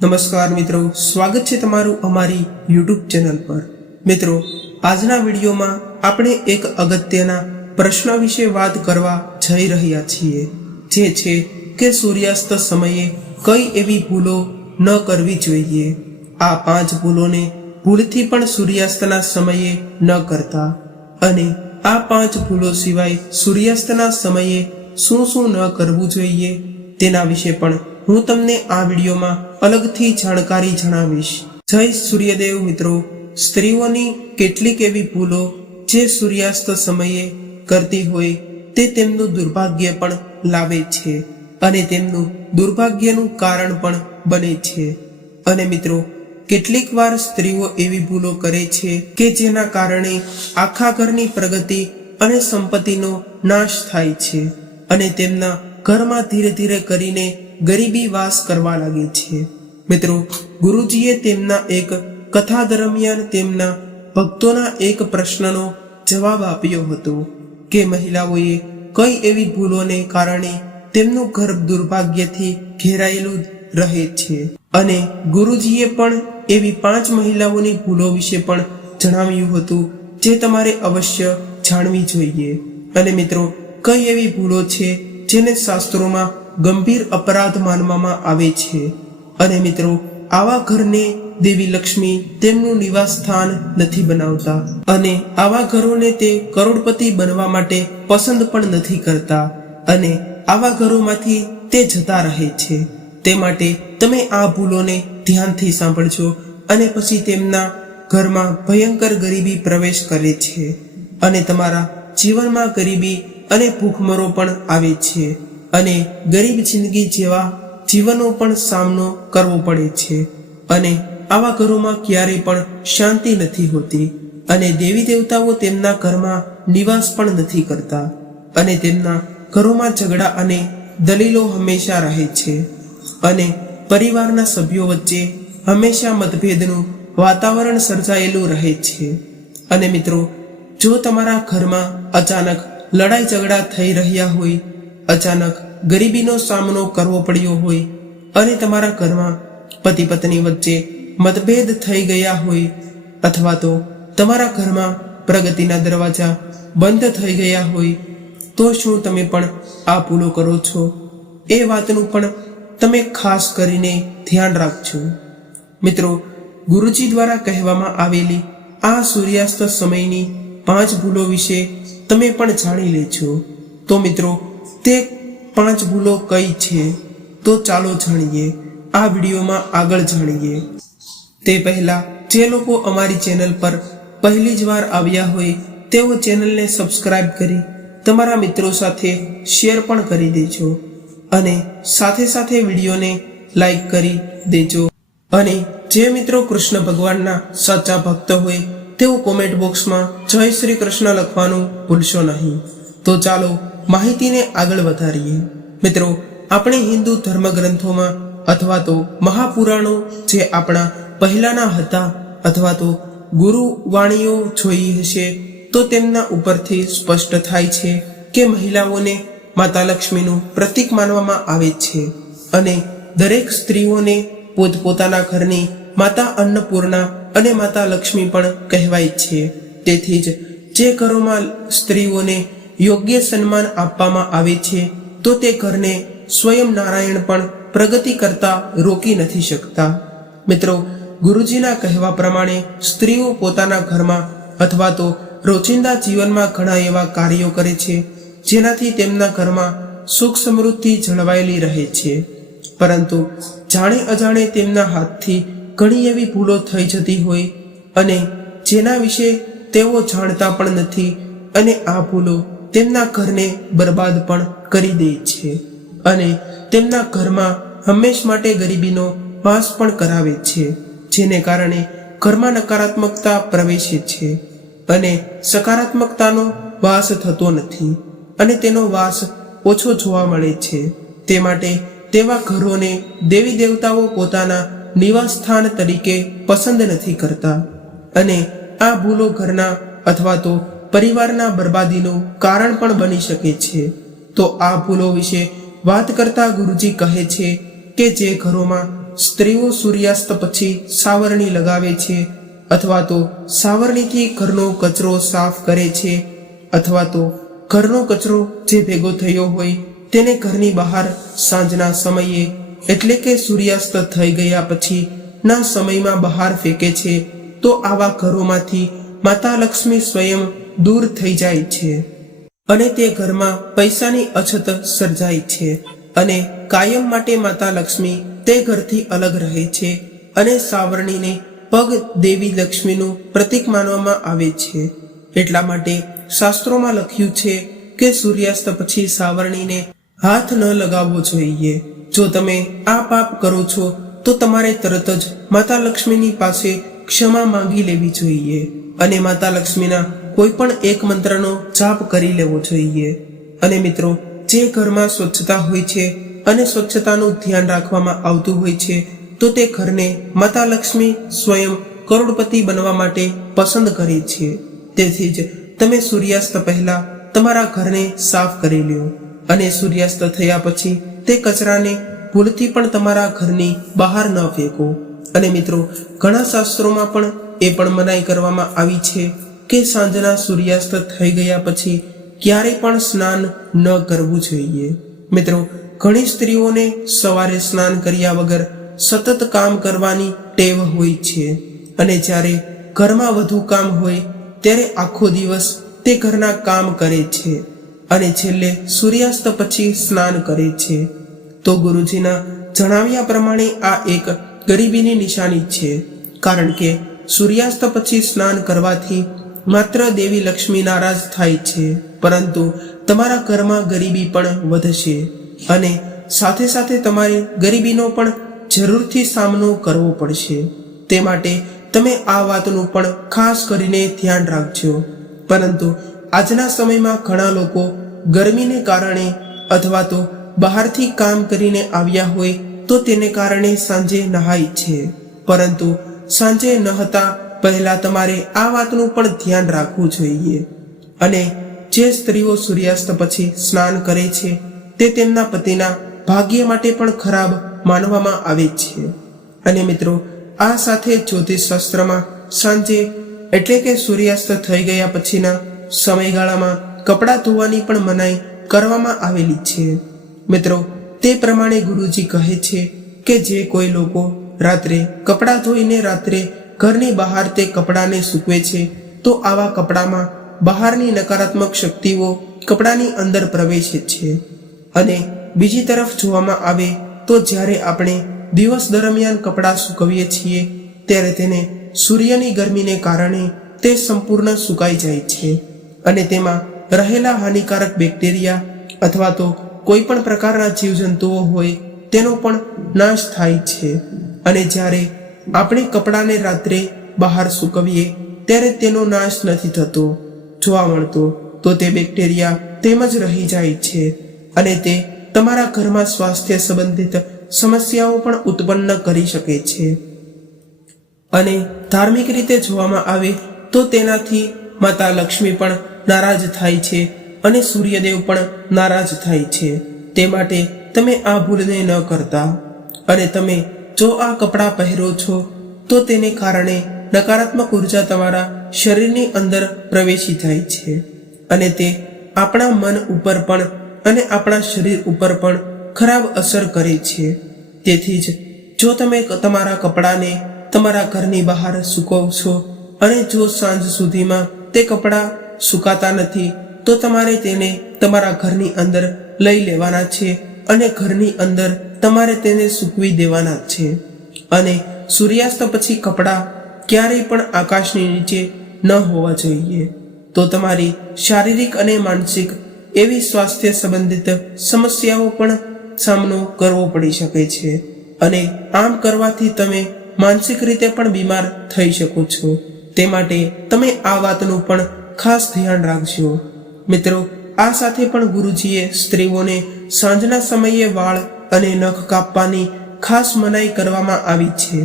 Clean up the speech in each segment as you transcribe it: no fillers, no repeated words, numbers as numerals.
નમસ્કાર મિત્રો, સ્વાગત છે તમારું અમારી YouTube ચેનલ પર। મિત્રો, આજના વિડીયોમાં આપણે એક અગત્યના પ્રશ્ન વિશે વાત કરવા જઈ રહ્યા છીએ, જે છે કે સૂર્યાસ્ત સમયે કઈ એવી ભૂલો ન કરવી જોઈએ। આ 5 ભૂલોને ભૂલથી પણ સૂર્યાસ્તના સમયે ન કરતા, અને આ 5 ભૂલો સિવાય સૂર્યાસ્તના સમયે શું ન કરવું જોઈએ તેના વિશે પણ હું તમને આ વિડીયોમાં અલગથી જાણકારી જણાવીશ। જય સૂર્યદેવ મિત્રો, સ્ત્રીઓની કેટલીક એવી ભૂલો જે સૂર્યાસ્ત સમયે કરતી હોય તે તેમનું દુર્ભાગ્ય પણ લાવે છે અને તેમનું દુર્ભાગ્યનું કારણ પણ બને છે। અને મિત્રો, કેટલીક વાર સ્ત્રીઓ એવી ભૂલો કરે છે કે જેના કારણે આખા ઘરની પ્રગતિ અને સંપત્તિનો નાશ થાય છે અને તેમના ઘરમાં ધીરે ધીરે કરીને ગરીબી વાસ કરવા લાગે છે। મિત્રો, ગુરુજીએ તેમના એક કથા દરમિયાન તેમના ભક્તોના એક પ્રશ્નનો જવાબ આપ્યો હતો કે મહિલાઓએ કઈ એવી ભૂલોને કારણે તેમનું ઘર દુર્ભાગ્યથી ઘેરાયેલું રહે છે, અને ગુરુજીએ પણ એવી 5 મહિલાઓની ભૂલો વિશે પણ જણાવ્યું હતું જે તમારે અવશ્ય જાણવી જોઈએ। અને મિત્રો, કઈ એવી ભૂલો છે જેને શાસ્ત્રોમાં ગંભીર અપરાધ માનવામાં આવે છે, અને મિત્રો આવા ઘરને દેવી લક્ષ્મી તેમનું નિવાસ સ્થાન નથી બનાવતા, અને આવા ઘરોને તે કરોડપતિ બનવા માટે પસંદ પણ નથી કરતા, અને આવા ઘરોમાંથી તે જતા રહે છે। તે માટે તમે આ ભૂલોને ધ્યાનથી સાંભળજો, અને પછી તેમના ઘરમાં ભયંકર ગરીબી પ્રવેશ કરે છે અને તમારા જીવનમાં ગરીબી અને ભૂખમરો પણ આવે છે, અને ગરીબ જિંદગી જેવા જીવનનો પણ સામનો કરવો પડે છે, અને આવા ઘરોમાં ક્યારેય પણ શાંતિ નથી હોતી, અને દેવી દેવતાઓ તેમના ઘરમાં નિવાસ પણ નથી કરતા, અને તેમના ઘરોમાં ઝઘડા અને દલીલો હંમેશા રહે છે, અને પરિવારના સભ્યો વચ્ચે હંમેશા મતભેદનું વાતાવરણ સર્જાયેલું રહે છે। અને મિત્રો, જો તમારા ઘરમાં અચાનક લડાઈ ઝઘડા થઈ રહ્યા હોય, અચાનક ગરીબીનો સામનો કરવો પડ્યો હોય, અને તમારા ઘરમાં પતિ પત્ની વચ્ચે મતભેદ થઈ ગયા હોય, અથવા તો તમારા ઘરમાં પ્રગતિના દરવાજા બંધ થઈ ગયા હોય, તો શું તમે પણ આ ભૂલો કરો છો? એ વાતનું પણ તમે ખાસ કરીને ધ્યાન રાખજો। મિત્રો, ગુરુજી દ્વારા કહેવામાં આવેલી આ સૂર્યાસ્ત સમયની 5 ભૂલો વિશે તમે પણ જાણી લેજો। તો મિત્રો, તે 5 ભૂલો કઈ છે તો ચાલો જાણીએ, આ વિડીયોમાં આગળ જાણીએ। તે પહેલા જે લોકો અમારી ચેનલ પર પહેલી જ વાર આવ્યા હોય તેઓ ચેનલને સબસ્ક્રાઇબ કરી તમારા મિત્રો સાથે શેર પણ કરી દેજો, અને સાથે સાથે વિડીયોને લાઈક કરી દેજો। અને જે મિત્રો કૃષ્ણ ભગવાનના સાચા ભક્ત હોય તેઓ કોમેન્ટ બોક્સમાં જય શ્રી કૃષ્ણ લખવાનું ભૂલશો નહીં। તો ચાલો માહિતીને આગળ વધારીએ। મિત્રો, આપણે હિન્દુ ધર્મગ્રંથોમાં અથવા તો મહાપુરાણો જે આપણા પહેલાના હતા, અથવા તો ગુરુવાણીઓ જોઈ હશે તો તેમના ઉપરથી સ્પષ્ટ થાય છે કે મહિલાઓને માતા લક્ષ્મીનું પ્રતીક માનવામાં આવે છે, અને દરેક સ્ત્રીઓને પોતપોતાના ઘરની માતા અન્નપૂર્ણા અને માતા લક્ષ્મી પણ કહેવાય છે। તેથી જ જે ઘરોમાં સ્ત્રીઓને યોગ્ય સન્માન આપવામાં આવે છે તો તે ઘરને સ્વયં નારાયણ પણ પ્રગતિ કરતા રોકી નથી શકતા। મિત્રો, ગુરુજીના કહેવા પ્રમાણે સ્ત્રીઓ પોતાના ઘરમાં અથવા તો રોજિંદા જીવનમાં ઘણા એવા કાર્યો કરે છે જેનાથી તેમના ઘરમાં સુખ સમૃદ્ધિ જળવાયેલી રહે છે, પરંતુ જાણે અજાણે તેમના હાથથી ઘણી એવી ભૂલો થઈ જતી હોય, અને જેના વિશે તેઓ જાણતા પણ નથી, અને આ ભૂલો તેમના ઘરને બરબાદ પણ કરી દે છે, અને તેમના ઘરમાં હંમેશ માટે ગરીબીનો વાસ પણ કરાવે છે, જેને કારણે ઘરમાં નકારાત્મકતા પ્રવેશે છે અને સકારાત્મકતાનો વાસ થતો નથી, અને તેનો વાસ ઓછો જોવા મળે છે। તે માટે તેવા ઘરોને દેવી દેવતાઓ પોતાના નિવાસ સ્થાન તરીકે પસંદ નથી કરતા, અને આ ભૂલો ઘરના અથવા તો પરિવારના બરબાદીનું કારણ પણ બની શકે છે। તો આ ભૂલો વિશે વાત કરતા ગુરુજી કહે છે કે જે ઘરોમાં સ્ત્રીઓ સૂર્યાસ્ત પછી સાવરણી લગાવે છે, અથવા તો સાવરણીથી ઘરનો કચરો સાફ કરે છે, અથવા તો ઘરનો કચરો જે ભેગો થયો હોય તેને ઘરની બહાર સાંજના સમયે એટલે કે સૂર્યાસ્ત થઈ ગયા પછી ના સમયમાં બહાર ફેંકે છે, તો આવા ઘરોમાંથી માતા લક્ષ્મી સ્વયં દૂર થઈ જાય છે અને તે ઘરમાં પૈસાની અછત સર્જાય છે અને કાયમ માટે માતા લક્ષ્મી તે ઘરથી અલગ રહે છે. અને સાવરણીને પગ દેવી લક્ષ્મીનું પ્રતીક માનવામાં આવે છે. એટલા માટે શાસ્ત્રોમાં લખ્યું છે કે સૂર્યાસ્ત પછી સાવરણીને હાથ ન લગાવવો જોઈએ. જો તમે આ પાપ કરો છો તો તમારે તરત જ માતા લક્ષ્મીની પાસે ક્ષમા માંગી લેવી જોઈએ અને માતા લક્ષ્મીના કોઈ પણ એક મંત્રનો જાપ કરી લેવો જોઈએ. અને મિત્રો, જે ઘરમાં સ્વચ્છતા હોય છે અને સ્વચ્છતાનું ધ્યાન રાખવામાં આવતું હોય છે, તો તે ઘરને માતા લક્ષ્મી સ્વયં કરોડપતિ બનવા માટે પસંદ કરે છે. તેથી જ તમે સૂર્યાસ્ત પહેલા તમારા ઘરને સાફ કરી લો અને સૂર્યાસ્ત થયા પછી તે કચરાને ભૂલથી પણ તમારા ઘરની બહાર ન ફેંકો. અને મિત્રો, ઘણા શાસ્ત્રોમાં પણ એ પણ મનાઈ કરવામાં આવી છે કે સાંજના સૂર્યાસ્ત થઈ ગયા પછી ક્યારેય પણ સ્નાન ન કરવું જોઈએ. મિત્રો, ઘણી સ્ત્રીઓને સવારે સ્નાન કર્યા વગર સતત કામ કરવાની ટેવ હોય છે અને જ્યારે ઘરમાં વધુ કામ હોય ત્યારે આખો દિવસ તે ઘરના કામ કરે છે અને છેલ્લે સૂર્યાસ્ત પછી સ્નાન કરે છે. તો ગુરુજીના જણાવ્યા પ્રમાણે આ એક ગરીબીની નિશાની છે, કારણ કે સૂર્યાસ્ત પછી સ્નાન કરવાથી માત્ર દેવી લક્ષ્મી નારાજ થાય છે, પરંતુ તમારા ઘરમાં ગરીબી પણ વધશે અને સાથે સાથે તમારી ગરીબીનો પણ જરૂરથી સામનો કરવો પડશે. તે માટે તમે આ વાતનું પણ ખાસ કરીને ધ્યાન રાખજો. પરંતુ આજના સમયમાં ઘણા લોકો ગરમીને કારણે અથવા તો બહારથી કામ કરીને આવ્યા હોય તો તેને કારણે સાંજે નહાય છે, પરંતુ સાંજે નહાતા પહેલા તમારે આ વાતનું પણ ધ્યાન રાખવું જોઈએ. અને જે સ્ત્રીઓ સૂર્યાસ્ત પછી સ્નાન કરે છે તે તેમના પતિના ભાગ્ય માટે પણ ખરાબ માનવામાં આવે છે. અને મિત્રો, આ સાથે જ્યોતિષ શાસ્ત્રમાં સાંજે એટલે કે સૂર્યાસ્ત થઈ ગયા પછીના સમયગાળામાં કપડાં ધોવાની પણ મનાઈ કરવામાં આવેલી છે. મિત્રો, તે પ્રમાણે ગુરુજી કહે છે કે જે કોઈ લોકો રાત્રે કપડાં ધોઈને રાત્રે ઘરની બહાર તે કપડાને સૂકવે છે, તો આવા કપડામાં બહારની નકારાત્મક શક્તિઓ કપડાની અંદર પ્રવેશે છે. અને બીજી તરફ જોવામાં આવે તો જ્યારે આપણે દિવસ દરમિયાન કપડાં સૂકવીએ છીએ ત્યારે તેને સૂર્યની ગરમીને કારણે તે સંપૂર્ણ સુકાઈ જાય છે અને તેમાં રહેલા હાનિકારક બેક્ટેરિયા અથવા તો કોઈ પણ પ્રકારના જીવજંતુઓ હોય તેનો પણ નાશ થાય છે. અને જ્યારે આપણે કપડાને રાત્રે બહાર સૂકવીએ ત્યારે તેનો નાશ નથી થતો, જોવા મળતો, તો તે બેક્ટેરિયા તેમ જ રહી જાય છે અને તે તમારા ઘરમાં સ્વાસ્થ્ય સંબંધિત સમસ્યાઓ પણ ઉત્પન્ન કરી શકે છે. અને ધાર્મિક રીતે જોવામાં આવે તો તેનાથી માતા લક્ષ્મી પણ નારાજ થાય છે અને સૂર્યદેવ પણ નારાજ થાય છે. તે માટે તમે આ ભૂલને ન કરતા. અને તમે જો આ કપડાં પહેરો છો તો તેને કારણે નકારાત્મક ઉર્જા તમારા શરીરની અંદર પ્રવેશી જાય છે અને તે આપણા મન ઉપર પણ અને આપણા શરીર ઉપર પણ ખરાબ અસર કરે છે. તેથી જ જો તમે તમારા કપડાને તમારા ઘરની બહાર સૂકવશો અને જો સાંજ સુધીમાં તે કપડાં સુકાતા નથી તો તમારે તેને તમારા ઘરની અંદર લઈ લેવાના છે અને ઘરની અંદર તમારે તેને સૂકવી દેવાના છે. અને સૂર્યાસ્ત પછી કપડાં ક્યારેય પણ આકાશની નીચે ન હોવા જોઈએ. તો તમારી શારીરિક અને માનસિક એવી સ્વાસ્થ્ય સંબંધિત સમસ્યાઓ પણ સામનો કરવો પડી શકે છે અને આમ કરવાથી તમે માનસિક રીતે પણ બીમાર થઈ શકો છો. તે માટે તમે આ વાતનું પણ ખાસ ધ્યાન રાખજો. મિત્રો, આ સાથે પણ ગુરુજીએ સ્ત્રીઓને સાંજના સમયે વાળ અને નખ કાપવાની ખાસ મનાઈ કરવામાં આવી છે,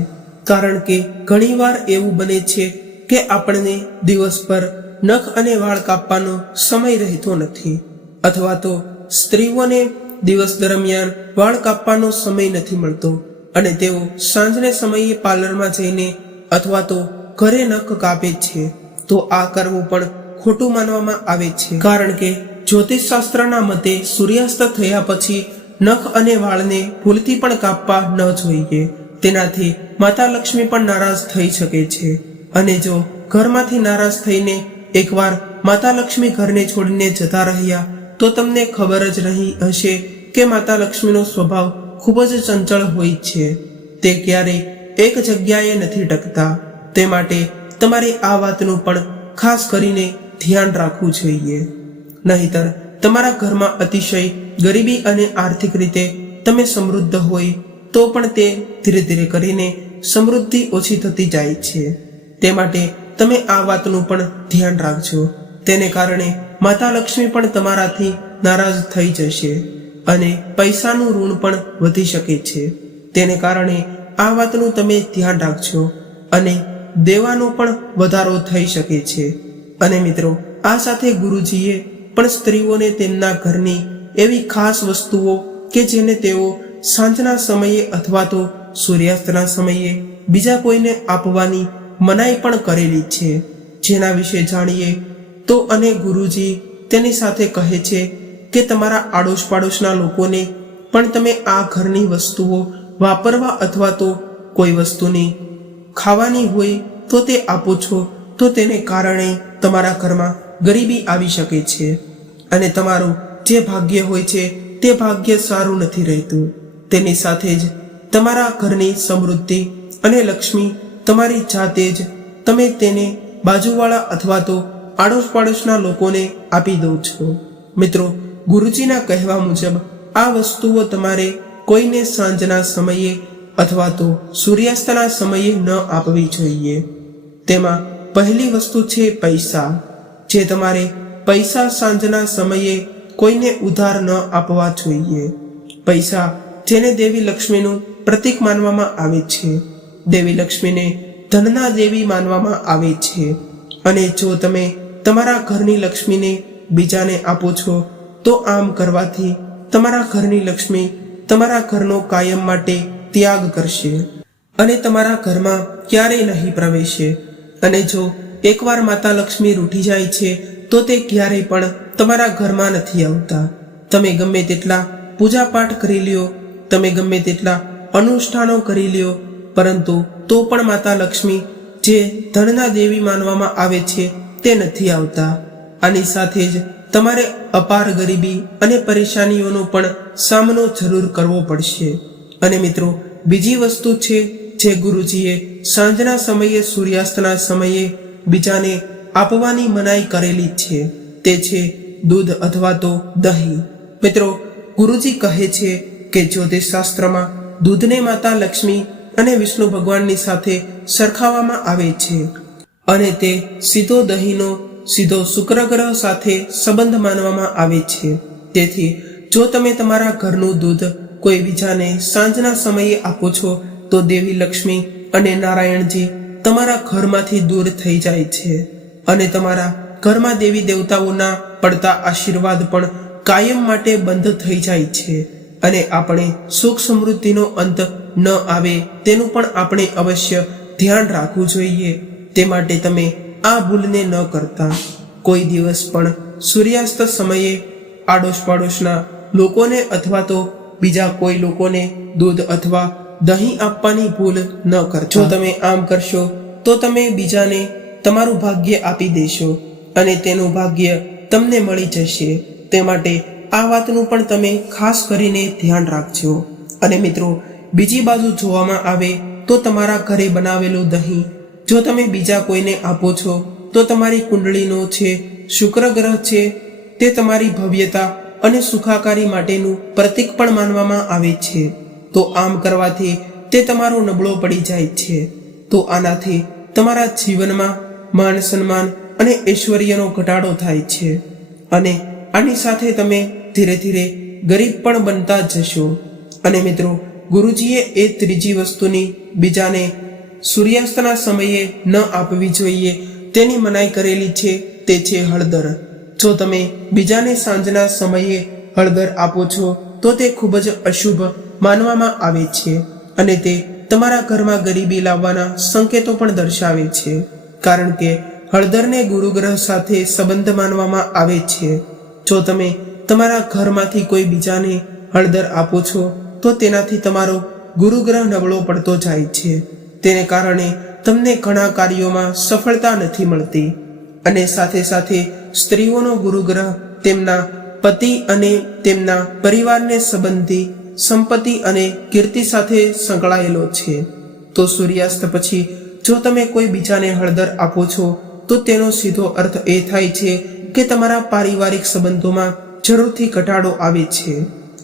કારણ કે ઘણીવાર એવું બને છે કે આપણને દિવસભર નખ અને વાળ કાપવાનો સમય રહેતો નથી, અથવા તો સ્ત્રીઓને દિવસ દરમિયાન વાળ કાપવાનો સમય નથી મળતો અને તેઓ સાંજને સમયે પાર્લરમાં જઈને અથવા તો ઘરે નખ કાપે છે, તો આ કરવું પણ ખોટું માનવામાં આવે છે, કારણ કે જ્યોતિષશાસ્ત્રના મતે સૂર્યાસ્ત થયા પછી નખ અને વાળને ભૂલથી પણ કાપવા ન જોઈએ. તેનાથી માતા લક્ષ્મી પણ નારાજ થઈ શકે છે. અને જો ઘરમાંથી નારાજ થઈને એકવાર માતા લક્ષ્મી ઘરને છોડીને જતા રહ્યા તો તમને ખબર જ નહીં હશે કે માતા લક્ષ્મીનો સ્વભાવ ખૂબ જ ચંચળ હોય છે. તે ક્યારેય એક જગ્યાએ નથી ટકતા. તે માટે તમારે આ વાતનું પણ ખાસ કરીને ધ્યાન રાખવું જોઈએ. નહીંતર તમારા ઘરમાં અતિશય ગરીબી અને આર્થિક રીતે તમે સમૃદ્ધ હોય તો પણ તે ધીરે ધીરે કરીને સમૃદ્ધિ ઓછી થતી જાય છે. તે માટે તમે આ વાતનું પણ ધ્યાન રાખજો. તેને કારણે માતા લક્ષ્મી પણ તમારાથી નારાજ થઈ જશે અને પૈસાનું ઋણ પણ વધી શકે છે. તેને કારણે આ વાતનું તમે ધ્યાન રાખજો અને દેવાનો પણ વધારો થઈ શકે છે. અને મિત્રો, આ સાથે ગુરુજીએ પણ સ્ત્રીઓને તેમના ઘરની એવી ખાસ વસ્તુઓ કે જેને તેઓ સાંજના સમયે અથવા તો સૂર્યાસ્તના સમયે બીજા કોઈને આપવાની મનાઈ પણ કરેલી છે, જેના વિશે જાણીએ તો. અને ગુરુજી તેની સાથે કહે છે કે તમારા આડોશ પાડોશના લોકોને પણ તમે આ ઘરની વસ્તુઓ વાપરવા અથવા તો કોઈ વસ્તુની ખાવાની હોય તો તે આપો છો, તો તેને કારણે તમારા ઘરમાં ગરીબી આવી શકે છે અને તમારું જે ભાગ્ય હોય છે તે ભાગ્ય સારું નથી રહેતું. તેની સાથે જ તમારા ઘરની સમૃદ્ધિ અને લક્ષ્મી તમારી જાતે જ તમે તેને બાજુવાળા અથવા તો આડોશ પાડોશના લોકોને આપી દો છો. મિત્રો, ગુરુજીના કહેવા મુજબ આ વસ્તુઓ તમારે કોઈને સાંજના સમયે અથવા તો સૂર્યાસ્તના સમયે ન આપવી જોઈએ. તેમાં પહેલી વસ્તુ છે પૈસા. જે તમારે પૈસા સાંજના સમયે કોઈને ઉધાર ન આપવા જોઈએ. પૈસા જેને દેવી લક્ષ્મીનું પ્રતીક માનવામાં આવે છે. દેવી લક્ષ્મીને ધનના દેવી માનવામાં આવે છે. અને જો તમે તમારા ઘરની લક્ષ્મીને બીજાને આપો છો તો આમ કરવાથી તમારા ઘરની લક્ષ્મી તમારા ઘરનો કાયમ માટે ત્યાગ કરશે અને તમારા ઘરમાં ક્યારેય નહીં પ્રવેશે. અને જો એકવાર માતા લક્ષ્મી રૂઠી જાય છે તો તે ક્યારેય પણ તમારા ઘરમાં નથી આવતા. તમે ગમે તેટલા પૂજા પાઠ કરી લ્યો, તમે ગમે તેટલા અનુષ્ઠાનો કરી લ્યો, પરંતુ તો પણ માતા લક્ષ્મી જે ધનના દેવી માનવામાં આવે છે તે નથી આવતા. આની સાથે જ તમારે અપાર ગરીબી અને પરેશાનીઓનો પણ સામનો જરૂર કરવો પડશે. અને મિત્રો, બીજી વસ્તુ છે જે ગુરુજીએ સાંજના સમયે સૂર્યાસ્તના સમયે બીજાને આપવાની મનાઈ કરેલી છે, તે છે દૂધ અથવા તો દહીં. મિત્રો, ગુરુજી કહે છે કે જ્યોતિષશાસ્ત્રમાં દૂધને માતા લક્ષ્મી અને વિષ્ણુ ભગવાનની સાથે સરખાવવામાં આવે છે અને તે સીધો દહીંનો સીધો શુક્ર ગ્રહ સાથે સંબંધ માનવામાં આવે છે. તેથી જો તમે તમારા ઘરનું દૂધ કોઈ બીજાને સાંજના સમયે આપો છો તો દેવી લક્ષ્મી અને નારાયણજી તમારા ઘરમાંથી દૂર થઈ જાય છે અને તમારા ઘરમાં દેવી દેવતાઓના પડતા આશીર્વાદ પણ કાયમ માટે બંધ થઈ જાય છે અને આપણે સુખ સમૃદ્ધિનો અંત ન આવે તેનું પણ આપણે અવશ્ય ધ્યાન રાખવું જોઈએ. તે માટે તમે આ ભૂલને ન કરતા. કોઈ દિવસ પણ સૂર્યાસ્ત સમયે આડોશ પાડોશના લોકોને અથવા તો બીજા કોઈ લોકોને દૂધ અથવા દહીં આપવાની ભૂલ ન કરતા. જો તમે આમ કરશો તો તમે બીજાને તમારું ભાગ્ય આપી દેશો અને તેનું ભાગ્ય તમને મળી જશે. તે માટે આ વાતનું પણ તમે ખાસ કરીને ધ્યાન રાખજો. અને મિત્રો, બીજી બાજુ જોવામાં આવે તો તમારા ઘરે બનાવેલું દહીં જો તમે બીજા કોઈને આપો છો તો તમારી કુંડળીનો છે શુક્ર ગ્રહ છે તે તમારી ભવ્યતા અને સુખાકારી માટેનું પ્રતીક પણ માનવામાં આવે છે. તો આમ કરવાથી તે તમારો નબળો પડી જાય છે. તો આનાથી તમારા જીવનમાં માન સન્માન અને ઐશ્વર્યનો ઘટાડો થાય છે અને આની સાથે તમે ધીરે ધીરે ગરીબ પણ બનતા જશો. અને મિત્રો, ગુરુજીએ એ ત્રીજી વસ્તુની બીજાને સૂર્યાસ્તના સમયે ન આપવી જોઈએ તેની મનાઈ કરેલી છે, તે છે હળદર. જો તમે બીજાને સાંજના સમયે હળદર આપો છો તો તે ખૂબ જ અશુભ માનવામાં આવે છે અને તે તમારા ઘરમાં ગરીબી લાવવાના સંકેતો પણ દર્શાવે છે, કારણ કે હળદરને ગુરુગ્રહ સાથે સંબંધ માનવામાં આવે છે. જો તમે તમારા ઘરમાંથી કોઈ બીજાને હળદર આપો છો તો તેનાથી તમારો ગુરુગ્રહ નબળો પડતો જાય છે. તેને કારણે તમને ઘણા કાર્યોમાં સફળતા નથી મળતી. અને સાથે સાથે સ્ત્રીઓનો ગુરુગ્રહ તેમના પતિ અને તેમના પરિવારને સંબંધી સંપત્તિ અને કીર્તિ સાથે સંકળાયેલો છે. તો સૂર્યાસ્ત પછી જો તમે કોઈ બીજાને હળદર આપો છો તો તેનો સીધો અર્થ એ થાય છે કે તમારા પારિવારિક સંબંધોમાં જરૂરથી ઘટાડો આવે છે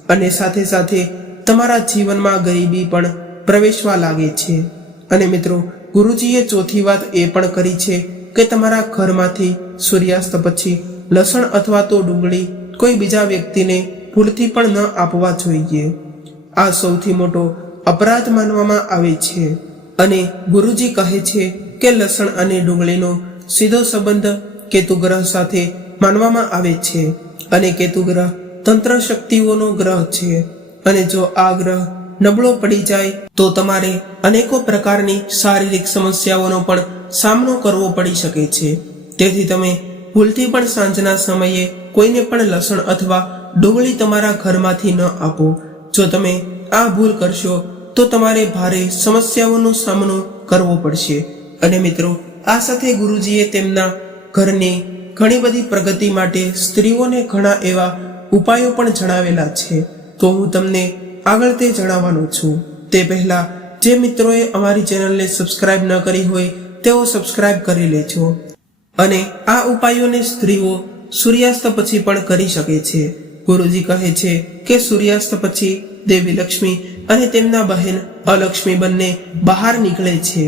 અને સાથે સાથે તમારા જીવનમાં ગરીબી પણ પ્રવેશવા લાગે છે. અને મિત્રો, ગુરુજીએ ચોથી વાત એ પણ કરી છે કે તમારા ઘરમાંથી સૂર્યાસ્ત પછી લસણ અથવા તો ડુંગળી કોઈ બીજા વ્યક્તિને ભૂલથી પણ ન આપવા જોઈએ. આ સૌથી મોટો અપરાધ માનવામાં આવે છે. અને ગુરુજી કહે છે કે લસણ અને ડુંગળીનો સીધો સંબંધ કેતુ ગ્રહ સાથે માનવામાં આવે છે અને કેતુ ગ્રહ તંત્ર શક્તિઓનો ગ્રહ છે. અને જો આ ગ્રહ નબળો પડી જાય તો તમારે અનેકો પ્રકારની શારીરિક સમસ્યાઓનો પણ સામનો કરવો પડી શકે છે. તેથી તમે ભૂલથી પણ સાંજના સમયે કોઈને પણ લસણ અથવા ડુંગળી તમારા ઘરમાંથી ન આપો. જો તમે આ ભૂલ કરશો તો તમારે ભારે સમસ્યાઓનો સામનો કરવો પડશે. અને મિત્રો, આ સાથે ગુરુજીએ તેમના ઘરની ઘણી બધી પ્રગતિ માટે સ્ત્રીઓને ઘણા એવા ઉપાયો પણ જણાવેલા છે. તો હું તમને આગળ તે જણાવવાનો છું. તે પહેલા જે મિત્રોએ અમારી ચેનલને સબસ્ક્રાઇબ ન કરી હોય તેઓ સબસ્ક્રાઇબ કરી લેજો. અને આ ઉપાયોને સ્ત્રીઓ સૂર્યાસ્ત પછી પણ કરી શકે છે. ગુરુજી કહે છે કે સૂર્યાસ્ત પછી દેવી લક્ષ્મી અને તેમના બહેન અલક્ષ્મી બંને બહાર નીકળે છે.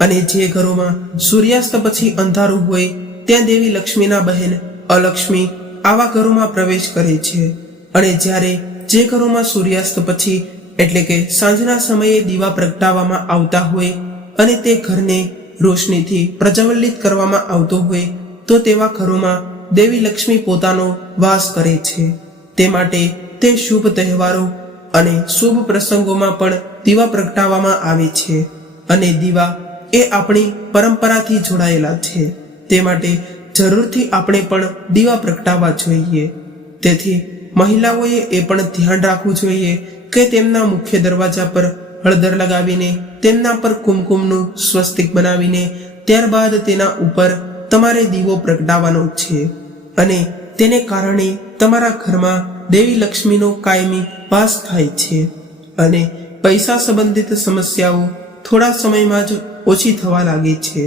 અને જે ઘરોમાં સૂર્યાસ્ત પછી અંધારું હોય ત્યાં દેવી લક્ષ્મીના બહેન અલક્ષ્મી આવા ઘરોમાં પ્રવેશ કરે છે. અને જ્યારે જે ઘરોમાં સૂર્યાસ્ત પછી એટલે કે સાંજના સમયે દીવા પ્રગટાવવામાં આવતા હોય અને તે ઘરને રોશનીથી પ્રજ્વલિત કરવામાં આવતો હોય તો તેવા ઘરોમાં દેવી લક્ષ્મી પોતાનો વાસ કરે છે. તે માટે તે શુભ તહેવારો અને શુભ પ્રસંગોમાં પણ દીવા પ્રગટાવવામાં આવે છે. અને દીવા એ આપણી પરંપરાથી જોડાયેલા છે. તે માટે જરૂરથી આપણે પણ દીવા પ્રગટાવવા જોઈએ. તેથી મહિલાઓએ એ પણ ધ્યાન રાખવું જોઈએ કે તેમના મુખ્ય દરવાજા પર હળદર લગાવીને તેમના પર કુમકુમનું સ્વસ્તિક બનાવીને ત્યારબાદ તેના ઉપર તમારે દીવો પ્રગટાવવાનો છે. અને તેને કારણે તમારા ઘરમાં દેવી લક્ષ્મીનો કાયમી વાસ થાય છે અને પૈસા સંબંધિત સમસ્યાઓ થોડા સમયમાં જ ઓછી થવા લાગે છે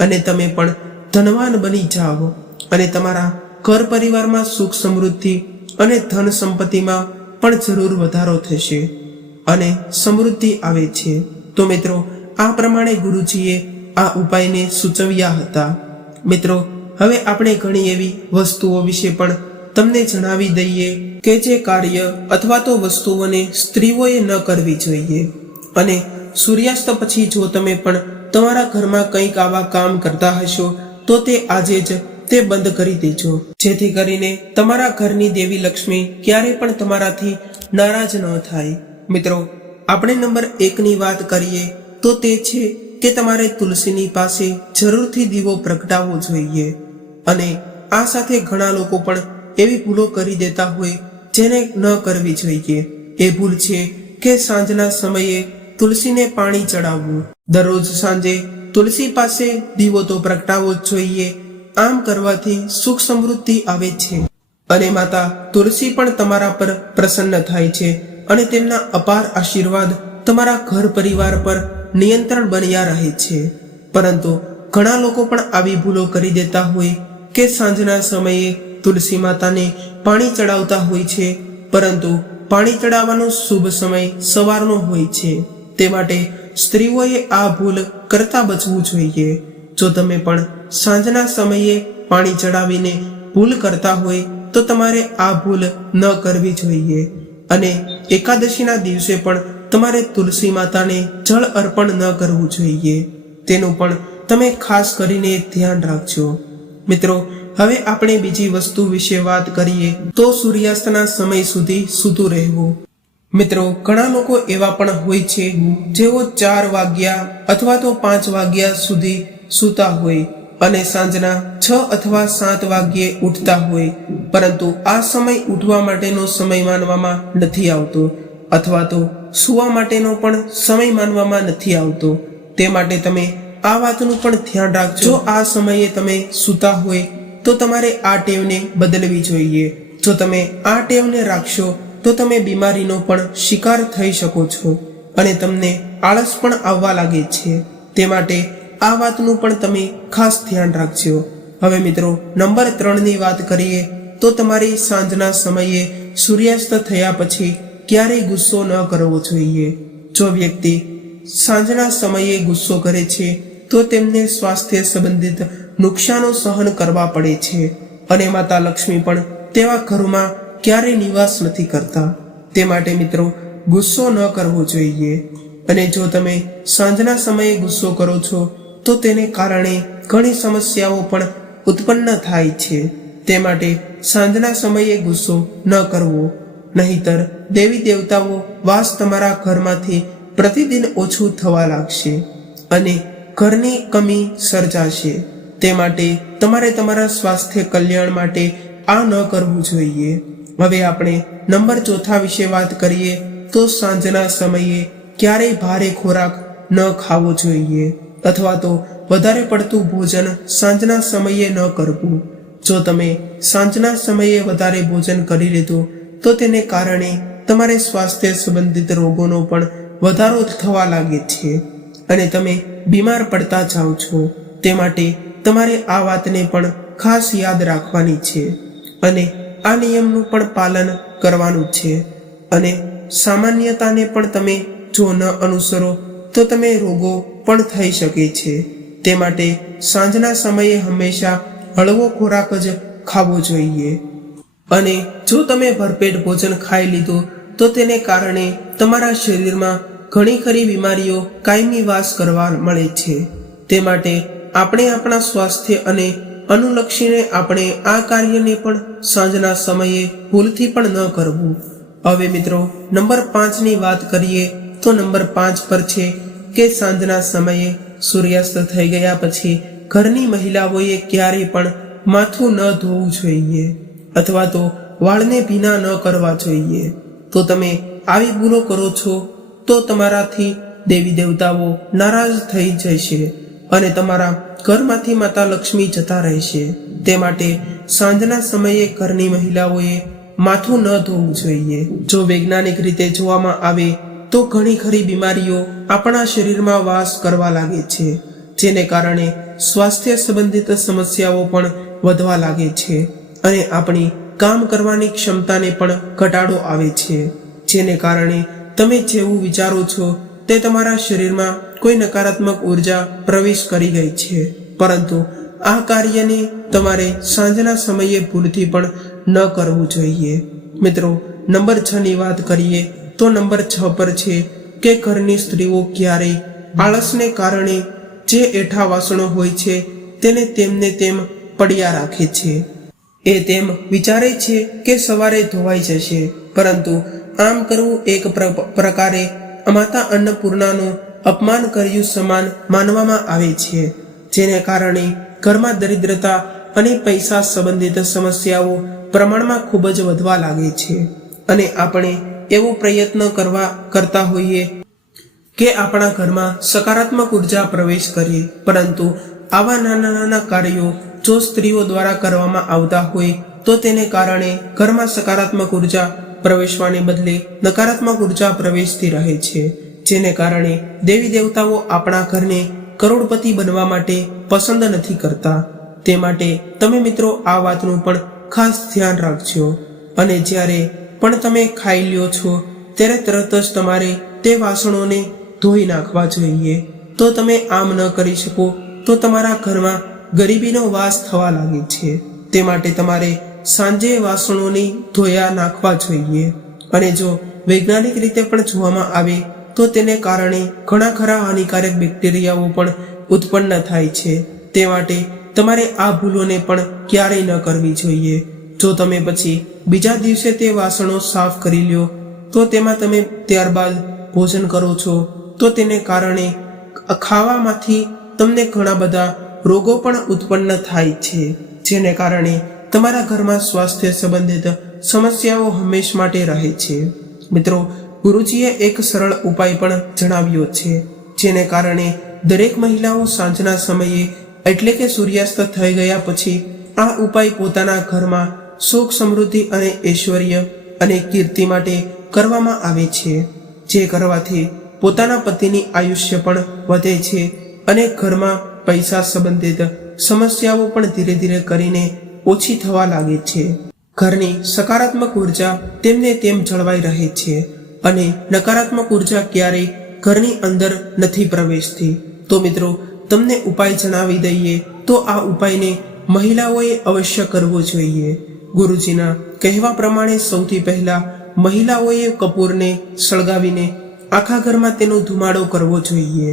અને તમે પણ ધનવાન બની જાઓ અને તમારા ઘર પરિવારમાં સુખ સમૃદ્ધિ અને ધન સંપત્તિમાં પણ જરૂર વધારો થશે અને સમૃદ્ધિ આવે છે. તો મિત્રો, આ પ્રમાણે ગુરુજીએ આ ઉપાયને સૂચવ્યા હતા. મિત્રો, હવે આપણે ઘણી એવી વસ્તુઓ વિશે પણ તમને જણાવી દઈએ કે જે કાર્ય અથવા તો વસ્તુઓને સ્ત્રીઓએ ન કરવી જોઈએ. અને સૂર્યાસ્ત પછી જો તમે પણ તમારા ઘરમાં કંઈક આવા કામ કરતા હશો તો તે આજે જ તે બંધ કરી દેજો, જેથી કરીને તમારા ઘરની દેવી લક્ષ્મી ક્યારે પણ તમારાથી નારાજ ન થાય. મિત્રો, આપણે નંબર 1ની વાત કરીએ તો તે છે કે તમારે તુલસીની પાસે જરૂરથી દીવો પ્રગટાવવો જોઈએ. અને આ સાથે ઘણા લોકો પણ એવી ભૂલો કરી દેતા હોય જેને ન કરવી જોઈએ. એ ભૂલ છે કે સાંજના સમયે તુલસીને પાણી ચડાવવું. દરરોજ સાંજે તુલસી પાસે દીવો તો પ્રગટાવવો જ જોઈએ. આમ કરવાથી સુખ સમૃદ્ધિ આવે છે અને માતા તુલસી પણ તમારા પર પ્રસન્ન થાય છે અને તેમના અપાર આશીર્વાદ તમારા ઘર પરિવાર પર નિયંત્રણ બન્યા રહે છે. પરંતુ ઘણા લોકો પણ આવી ભૂલો કરી દેતા હોય કે સાંજના સમયે તુલસી માતાને પાણી ચડાવતા હોય છે, પરંતુ પાણી ચડાવવાનો શુભ સમય સવારનો હોય છે. તે માટે સ્ત્રીઓએ આ ભૂલ કરતા બચવું જોઈએ. જો તમે પણ સાંજના સમયે પાણી ચડાવીને ભૂલ કરતા હોય તો તમારે આ ભૂલ ન કરવી જોઈએ. અને એકાદશીના દિવસે પણ તમારે તુલસી માતાને જળ અર્પણ ન કરવું જોઈએ. તેનું પણ તમે ખાસ કરીને ધ્યાન રાખજો. મિત્રો, હવે આપણે બીજી વસ્તુ વિશે વાત કરીએ તો સૂર્યાસ્તના સમય સુધી સૂતું રહેવું. મિત્રો, ઘણા લોકો એવા પણ હોય છે જેઓ 4 વાગ્યા અથવા તો 5 વાગ્યા સુધી સૂતા હોય અને સાંજના 6 અથવા 7 વાગ્યે ઉઠતા હોય, પરંતુ આ સમય ઉઠવા માટેનો સમય માનવામાં નથી આવતો અથવા તો સૂવા માટેનો પણ સમય માનવામાં નથી આવતો. તે માટે તમે આ વાતનું પણ ધ્યાન રાખજો. જો આ સમયે તમે સૂતા હોય તો તમારે આ ટેવને બદલવી જોઈએ. જો તમે આ ટેવને રાખશો તો તમે બીમારીનો પણ શિકાર થઈ શકો છો અને તમને આળસ પણ આવવા લાગે છે. તે માટે આ વાતનું પણ તમે ખાસ ધ્યાન રાખજો. હવે મિત્રો, નંબર 3ની વાત કરીએ તો તમારી સાંજના સમયે સૂર્યાસ્ત થયા પછી ક્યારેય ગુસ્સો ન કરવો જોઈએ. જો વ્યક્તિ સાંજના સમયે ગુસ્સો કરે છે તો તેમને સ્વાસ્થ્ય સંબંધિત નુકસાનો સહન કરવા પડે છે અને માતા લક્ષ્મી પણ તેવા ઘરોમાં ક્યારેય નિવાસ નથી કરતા. તે માટે મિત્રો, ગુસ્સો ન કરવો જોઈએ. અને જો તમે સાંજના સમયે ગુસ્સો કરો છો તો તેને કારણે ઘણી સમસ્યાઓ પણ ઉત્પન્ન થાય છે. તે માટે સાંજના સમયે ગુસ્સો ન કરવો, નહીતર દેવી દેવતાઓ વાસ તમારા ઘરમાંથી પ્રતિદિન ઓછું થવા લાગશે અને ઘરની કમી સર્જાશે. તે માટે તમારે તમારા સ્વાસ્થ્ય કલ્યાણ માટે આ ન કરવું જોઈએ. હવે આપણે નંબર 4 વિશે વાત કરીએ તો સાંજના સમયે ક્યારેય ભારે ખોરાક ન ખાવો જોઈએ અથવા તો વધારે પડતું ભોજન સાંજના સમયે ન કરવું. જો તમે સાંજના સમયે વધારે ભોજન કરી લીધું તો તેને કારણે તમારે સ્વાસ્થ્ય સંબંધિત રોગોનો પણ વધારો થવા લાગે છે અને તમે બીમાર પડતા જાઓ છો. તે માટે તમારે આ વાતને પણ ખાસ યાદ રાખવાની છે અને આ નિયમનું પણ પાલન કરવાનું છે. અને સામાન્યતાને પણ તમે જો ન અનુસરો તો તમે રોગો પણ થઈ શકે છે. તે માટે સાંજના સમયે હંમેશા હળવો ખોરાક જ ખાવો જોઈએ. અને જો તમે ભરપેટ ભોજન ખાઈ લીધું તો તેને કારણે તમારા શરીરમાં ઘણી ખરી બીમારીઓ કાયમી વાસ કરવા મળે છે. તે માટે આપણે આપણા સ્વાસ્થ્ય અને અનુલક્ષીને આપણે આ કાર્યને પણ સાંજના સમયે ભૂલથી પણ ન કરવું. હવે મિત્રો, નંબર 5ની વાત કરીએ તો નંબર 5 પર છે કે સાંજના સમયે સૂર્યાસ્ત થઈ ગયા પછી ઘરની મહિલાઓએ ક્યારેય પણ માથું ન ધોવું જોઈએ અથવા તો વાળને ભીના ન કરવા જોઈએ. તો તમે આવી ભૂલો કરો છો તો તમારાથી દેવી દેવતાઓ નારાજ થઈ જશે અને તમારા ઘરમાંથી માતા લક્ષ્મી જતા રહેશે. તે માટે સાંજના સમયે ઘરની મહિલાઓએ માથું ન ધોવું જોઈએ. જો વૈજ્ઞાનિક રીતે જોવામાં આવે તો ઘણી ખરી બીમારીઓ આપણા શરીરમાં વાસ કરવા લાગે છે, જેને કારણે સ્વાસ્થ્ય સંબંધિત સમસ્યાઓ પણ વધવા લાગે છે અને આપણી કામ કરવાની ક્ષમતાને પણ ઘટાડો આવે છે. જેને કારણે તમે જેવું વિચારો છો તે તમારા શરીરમાં કોઈ નકારાત્મક ઉર્જા પ્રવેશ કરી ગઈ છે. પરંતુ આ કાર્યને તમારે સાંજના સમયે ભૂલથી પણ ન કરવું જોઈએ. મિત્રો, નંબર 6ની વાત કરીએ તો નંબર 6 પર છે કે ઘરની સ્ત્રીઓ ક્યારેય આળસને કારણે જે એઠા વાસણો હોય છે તેને તેમને તેમ પડ્યા રાખે છે. એ તેમ વિચારે છે કે સવારે ધોવાઈ જશે, પરંતુ આમ કરવું એક પ્રકારે માતા અન્નપૂર્ણાનું અપમાન કર્યું સમાન માનવામાં આવે છે, જેને કારણે ઘરમાં દરિદ્રતા અને પૈસા સંબંધિત સમસ્યાઓ પ્રમાણમાં ખૂબ જ વધવા લાગે છે. અને આપણે એવો પ્રયત્ન કરતા હોઈએ કે આપણા ઘરમાં સકારાત્મક ઉર્જા પ્રવેશ કરે, પરંતુ આવા નાના નાના કાર્યો જો સ્ત્રીઓ દ્વારા કરવામાં આવતા હોય તો તેને કારણે ઘરમાં સકારાત્મક ઉર્જા પ્રવેશવાને બદલે નકારાત્મક ઉર્જા પ્રવેશતી રહે છે, જેને કારણે દેવી દેવતાઓ આપણા ઘરને કરોડપતિ બનવા માટે પસંદ નથી કરતા. તે માટે તમે મિત્રો આ વાતનું પણ ખાસ ધ્યાન રાખજો. અને જ્યારે પણ તમે ખાઈ લ્યો છો ત્યારે તરત જ તમારે તે વાસણોને ધોઈ નાખવા જોઈએ. તો તમે આમ ન કરી શકો તો તમારા ઘરમાં ગરીબીનો વાસ થવા લાગે છે. તે માટે તમારે સાંજે વાસણોને ધોયા નાખવા જોઈએ. અને જો વૈજ્ઞાનિક રીતે પણ જોવામાં આવે તો તેને કારણે ઘણા ખરા હાનિકારક બેક્ટેરિયાઓ પણ ઉત્પન્ન થાય છે. તે માટે તમારે આ ભૂલોને પણ ક્યારેય ન કરવી જોઈએ. જો તમે પછી બીજા દિવસે તે વાસણો સાફ કરી લ્યો તો તેમાં તમે ત્યારબાદ ભોજન કરો છો તો તેને કારણે ખાવામાંથી તમને ઘણા બધા રોગો પણ ઉત્પન્ન થાય છે, જેને કારણે તમારા ઘરમાં સ્વાસ્થ્ય સંબંધિત સમસ્યાઓ હંમેશ માટે રહે છે. મિત્રો, ગુરુજીએ એક સરળ ઉપાય પણ જણાવ્યો છે, જેને કારણે દરેક મહિલાઓ સાંજના સમયે એટલે કે સૂર્યાસ્ત થઈ ગયા પછી આ ઉપાય પોતાના ઘરમાં સુખ, સમૃદ્ધિ અને ઐશ્વર્ય અને કીર્તિ માટે કરવામાં આવે છે, જે કરવાથી પોતાના પતિની આયુષ્ય પણ વધે છે અને ઘરમાં પૈસા સંબંધિત સમસ્યાઓ પણ ધીરે ધીરે કરીને ઓછી થવા લાગે છે. ઘરની સકારાત્મક ઉર્જા તેમને તેમ જળવાઈ રહે છે અને નકારાત્મક ઉર્જા ક્યારેય ઘરની અંદર નથી પ્રવેશતી. તો મિત્રો, તમને ઉપાય જણાવી દઈએ તો આ ઉપાયને મહિલાઓએ અવશ્ય કરવો જોઈએ. ગુરુજીના કહેવા પ્રમાણે સૌથી પહેલા મહિલાઓએ કપૂરને સળગાવીને આખા ઘરમાં તેનો ધુમાડો કરવો જોઈએ.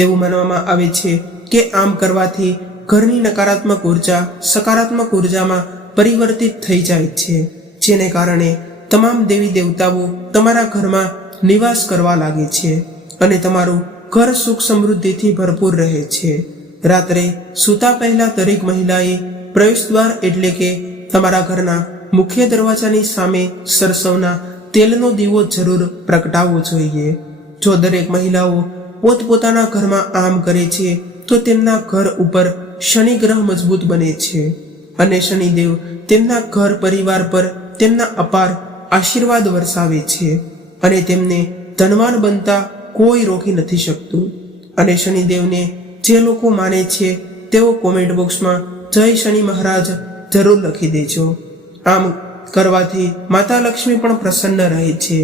એવું માનવામાં આવે છે કે આમ કરવાથી ઘરની નકારાત્મક ઉર્જા સકારાત્મક ઉર્જામાં પરિવર્તિત થઈ જાય છે, જેને કારણે તમામ દેવી દેવતાઓ તમારા ઘરમાં નિવાસ કરવા લાગે છે અને તમારું ઘર સુખ સમૃદ્ધિથી ભરપૂર રહે છે. રાત્રે સૂતા પહેલા દરેક મહિલાએ પ્રવેશદ્વાર એટલે કે તમારા ઘરના મુખ્ય દરવાજાની સામે સરસવના તેલનો દીવો જરૂર પ્રગટાવવો જોઈએ. જો દરેક મહિલાઓ પોતપોતાના ઘરમાં આમ કરે છે તો તેમના ઘર ઉપર શનિ ગ્રહ મજબૂત બને છે અને શનિદેવ તેમના ઘર પરિવાર પર તેમના અપાર આશીર્વાદ વરસાવે છે અને તેમને ધનવાન બનતા કોઈ રોકી નથી શકતું. અને શનિદેવને જે લોકો માને છે તેઓ કોમેન્ટ બોક્સમાં જય શનિ મહારાજ જરૂર લખી દેજો. આમ કરવાથી માતા લક્ષ્મી પણ પ્રસન્ન રહે છે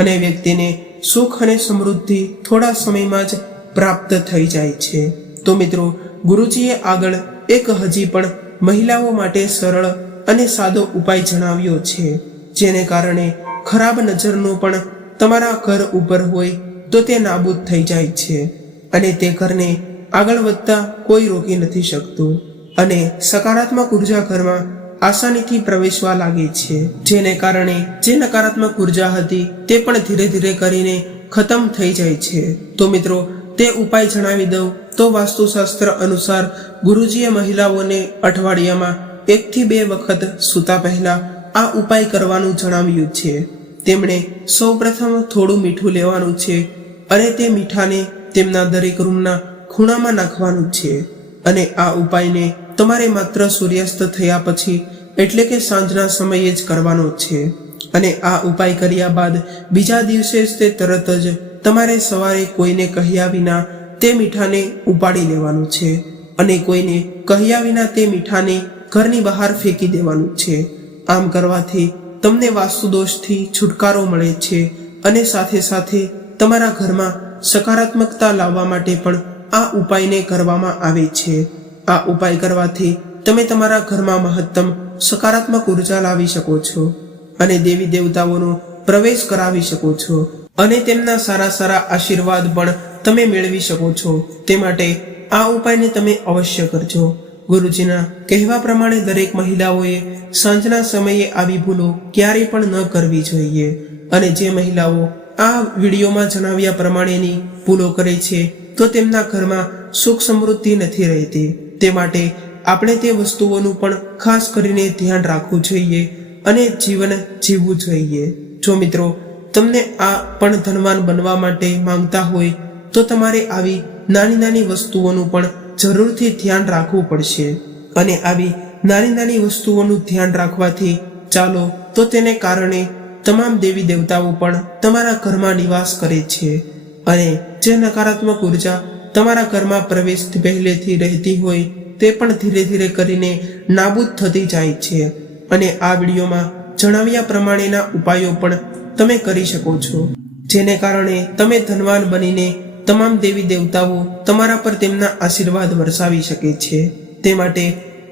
અને વ્યક્તિને સુખ અને સમૃદ્ધિ થોડા સમયમાં જ પ્રાપ્ત થઈ જાય છે. તો મિત્રો, ગુરુજીએ આગળ એક હજી પણ મહિલાઓ માટે સરળ અને સાદો ઉપાય જણાવ્યો છે, જેને કારણે ખરાબ નજરનો પણ તમારા ઘર ઉપર હોય તો તે નાબૂદ થઈ જાય છે અને તે ઘરને આગળ વધતા કોઈ રોકી નથી શકતું અને સકારાત્મક ઉર્જા ઘરમાં આસાનીથી પ્રવેશવા લાગે છે, જેને કારણે જે નકારાત્મક ઉર્જા હતી તે પણ ધીરે ધીરે કરીને ખતમ થઈ જાય છે. તો મિત્રો, તે ઉપાય જણાવી દઉં તો વાસ્તુશાસ્ત્ર અનુસાર ગુરુજીએ મહિલાઓને અઠવાડિયામાં 1 થી 2 વખત સૂતા પહેલા આ ઉપાય કરવાનું જણાવ્યું છે. તેમણે સૌપ્રથમ થોડું મીઠું લેવાનું છે અને તે મીઠાને તેમના દરેક રૂમના ખૂણામાં નાખવાનું છે અને આ ઉપાયને તમારે માત્ર સૂર્યાસ્ત થયા પછી એટલે કે સાંજના સમયે જ કરવાનો છે. અને આ ઉપાય કર્યા બાદ બીજા દિવસે જ તે તરત જ તમારે સવારે કોઈને કહ્યા વિના તે મીઠાને ઉપાડી લેવાનું છે અને કોઈને કહ્યા વિના તે મીઠાને ઘરની બહાર ફેંકી દેવાનું છે. આમ કરવાથી તમને વાસ્તુદોષથી છુટકારો મળે છે અને સાથે સાથે તમારા ઘરમાં સકારાત્મકતા લાવવા માટે પણ આ ઉપાયને કરવામાં આવે છે. આ ઉપાય કરવાથી તમે તમારા ઘરમાં મહત્તમ સકારાત્મક ઉર્જા લાવી શકો છો અને દેવી દેવતાઓનો પ્રવેશ કરાવી શકો છો અને તેમના સારા સારા આશીર્વાદ પણ તમે મેળવી શકો છો. તે માટે આ ઉપાયને તમે અવશ્ય કરજો. ગુરુજીના કહેવા પ્રમાણે દરેક મહિલાઓએ સાંજના સમયે આવી ભૂલો ક્યારેય પણ ન કરવી જોઈએ અને જે મહિલાઓ આ વિડીયોમાં જણાવ્યા પ્રમાણેની ભૂલો કરે છે તો તેમના ઘરમાં સુખ સમૃદ્ધિ નથી રહેતી. તે માટે આપણે તે વસ્તુઓનું પણ ખાસ કરીને ધ્યાન રાખવું જોઈએ અને જીવન જીવવું જોઈએ. જો મિત્રો, તમને આ પણ ધનવાન બનવા માટે માંગતા હોય તો તમારે આવી નાની નાની વસ્તુઓનું પણ જરૂરથી ધ્યાન રાખવું પડશે અને આવી નાની નાની વસ્તુઓનું ધ્યાન રાખવાથી ચાલો તો તેને કારણે તમામ દેવી દેવતાઓ પણ તમારા ઘરમાં નિવાસ કરે છે અને જે નકારાત્મક ઉર્જા તમારા ઘરમાં પ્રવેશ પહેલેથી રહેતી હોય તે પણ ધીરે ધીરે કરીને નાબૂદ થતી જાય છે અને આ વિડીયોમાં જણાવ્યા પ્રમાણેના ઉપાયો પણ તમે કરી શકો છો, જેને કારણે તમે ધનવાન બનીને તમામ દેવી દેવતાઓ તમારા પર તેમના આશીર્વાદ વરસાવી શકે છે. તે માટે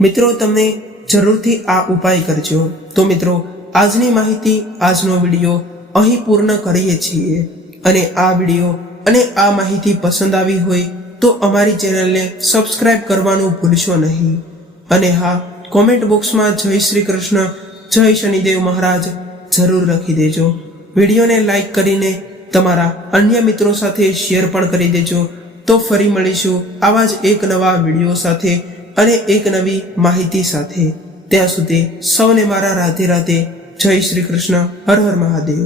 મિત્રો, તમે જરૂરથી આ ઉપાય કરજો. તો મિત્રો, આજની માહિતી, આજનો વિડીયો અહીં પૂર્ણ કરીએ છીએ અને આ વિડીયો અને આ માહિતી પસંદ આવી હોય તો અમારી ચેનલને સબસ્ક્રાઇબ કરવાનું ભૂલશો નહીં અને હા, કોમેન્ટ બોક્સમાં જય શ્રી કૃષ્ણ, જય શનિદેવ મહારાજ જરૂર લખી દેજો. વિડીયોને લાઈક કરીને તમારા અન્ય મિત્રો સાથે શેર પણ કરી દેજો। તો ફરી મળીશું આવા જ એક નવા વિડીયો સાથે અને એક નવી માહિતી સાથે। ત્યાં સુધી સૌને મારા રાધે રાધે, જય શ્રી કૃષ્ણ, હર હર મહાદેવ।